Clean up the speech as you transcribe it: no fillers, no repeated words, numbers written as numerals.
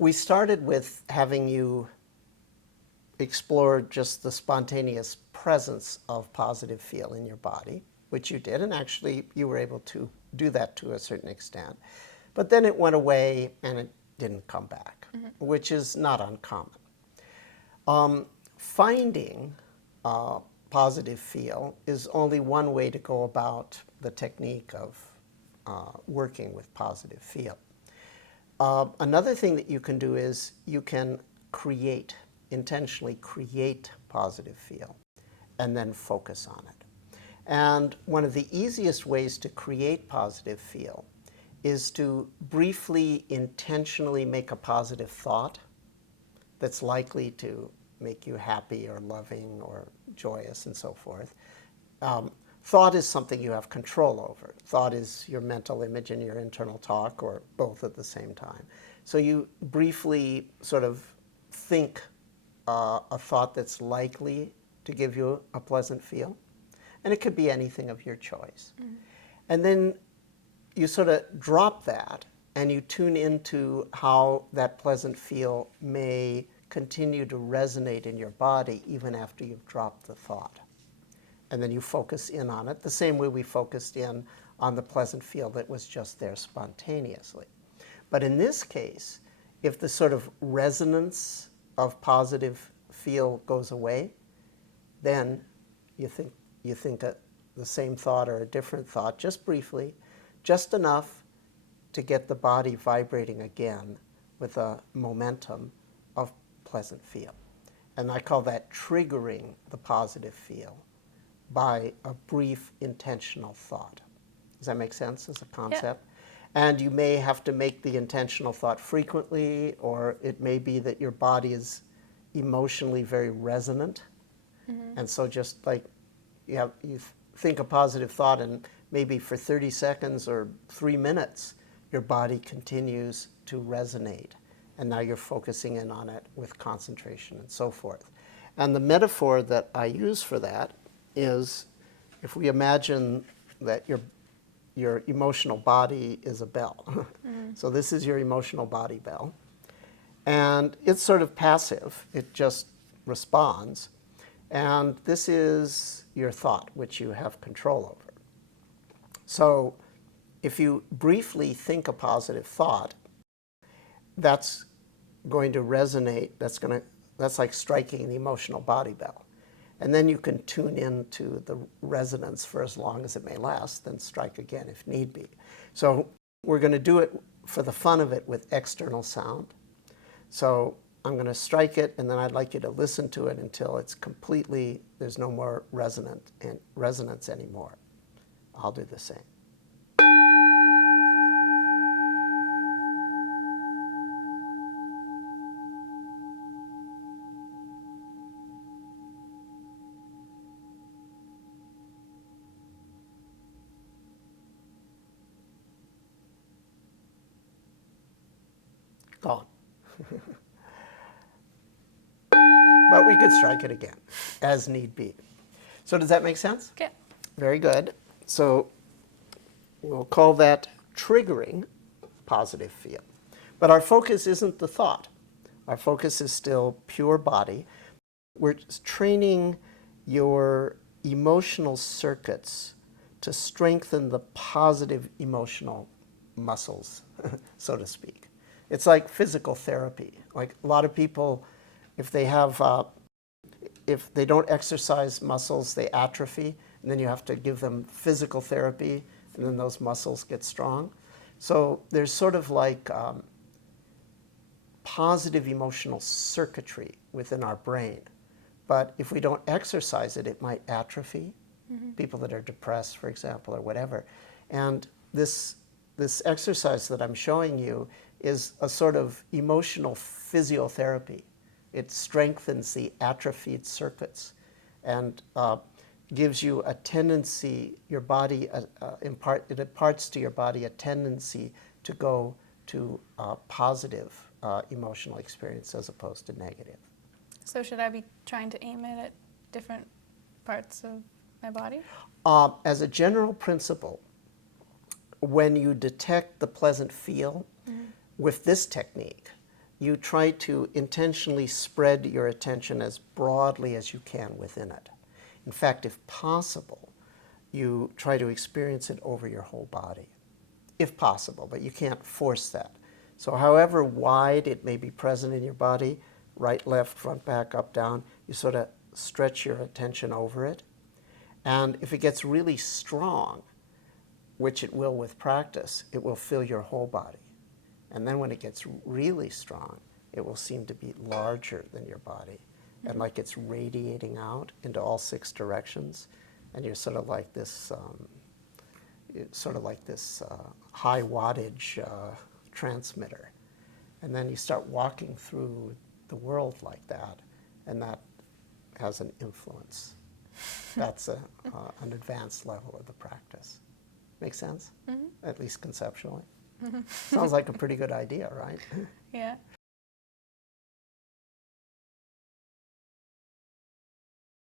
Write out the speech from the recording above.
we started with having you explore just the spontaneous presence of positive feel in your body, which you did, and actually you were able to do that to a certain extent. But then it went away and it didn't come back, which is not uncommon. Finding positive feel is only one way to go about the technique of working with positive feel. Another thing that you can do is you can intentionally create positive feel and then focus on it. And one of the easiest ways to create positive feel is to briefly, intentionally make a positive thought that's likely to make you happy or loving or joyous and so forth. Thought is something you have control over. Thought is your mental image and your internal talk, or both at the same time. So you briefly sort of think a thought that's likely to give you a pleasant feel. And it could be anything of your choice. And then you sort of drop that and you tune into how that pleasant feel may continue to resonate in your body even after you've dropped the thought. And then you focus in on it the same way we focused in on the pleasant feel that was just there spontaneously. But in this case, if the sort of resonance of positive feel goes away, then you think the same thought or a different thought, just briefly, just enough to get the body vibrating again with a momentum of pleasant feel. And I call that triggering the positive feel by a brief intentional thought. Does that make sense as a concept? Yeah. And you may have to make the intentional thought frequently, or it may be that your body is emotionally very resonant. And so just like you think a positive thought and maybe for 30 seconds or 3 minutes, your body continues to resonate. And now you're focusing in on it with concentration and so forth. And the metaphor that I use for that is, if we imagine that your emotional body is a bell. So this is your emotional body bell. And it's sort of passive. It just responds. And this is your thought, which you have control over. So if you briefly think a positive thought, that's going to resonate. That's like striking the emotional body bell. And then you can tune into the resonance for as long as it may last, then strike again if need be. So we're going to do it for the fun of it with external sound. So I'm going to strike it, and then I'd like you to listen to it until it's completely, there's no more resonance anymore. I'll do the same. Gone. But we could strike it again, as need be. So does that make sense? Okay. Very good. So we'll call that triggering positive feel. But our focus isn't the thought. Our focus is still pure body. We're training your emotional circuits to strengthen the positive emotional muscles, so to speak. It's like physical therapy. Like a lot of people, if they don't exercise muscles, they atrophy, and then you have to give them physical therapy, and then those muscles get strong. So there's sort of like positive emotional circuitry within our brain. But if we don't exercise it, it might atrophy. People that are depressed, for example, or whatever. And this exercise that I'm showing you is a sort of emotional physiotherapy. It strengthens the atrophied circuits and gives you a tendency, your body, it imparts to your body a tendency to go to positive emotional experience as opposed to negative. So should I be trying to aim it at different parts of my body? As a general principle, when you detect the pleasant feel with this technique, you try to intentionally spread your attention as broadly as you can within it. In fact, if possible, you try to experience it over your whole body, if possible, but you can't force that. So however wide it may be present in your body, right, left, front, back, up, down, you sort of stretch your attention over it. And if it gets really strong, which it will with practice, it will fill your whole body. And then when it gets really strong, it will seem to be larger than your body, and like it's radiating out into all 6 directions. And you're sort of like this, high wattage transmitter. And then you start walking through the world like that, and that has an influence. That's an advanced level of the practice. Make sense? At least conceptually. Sounds like a pretty good idea, right? Yeah.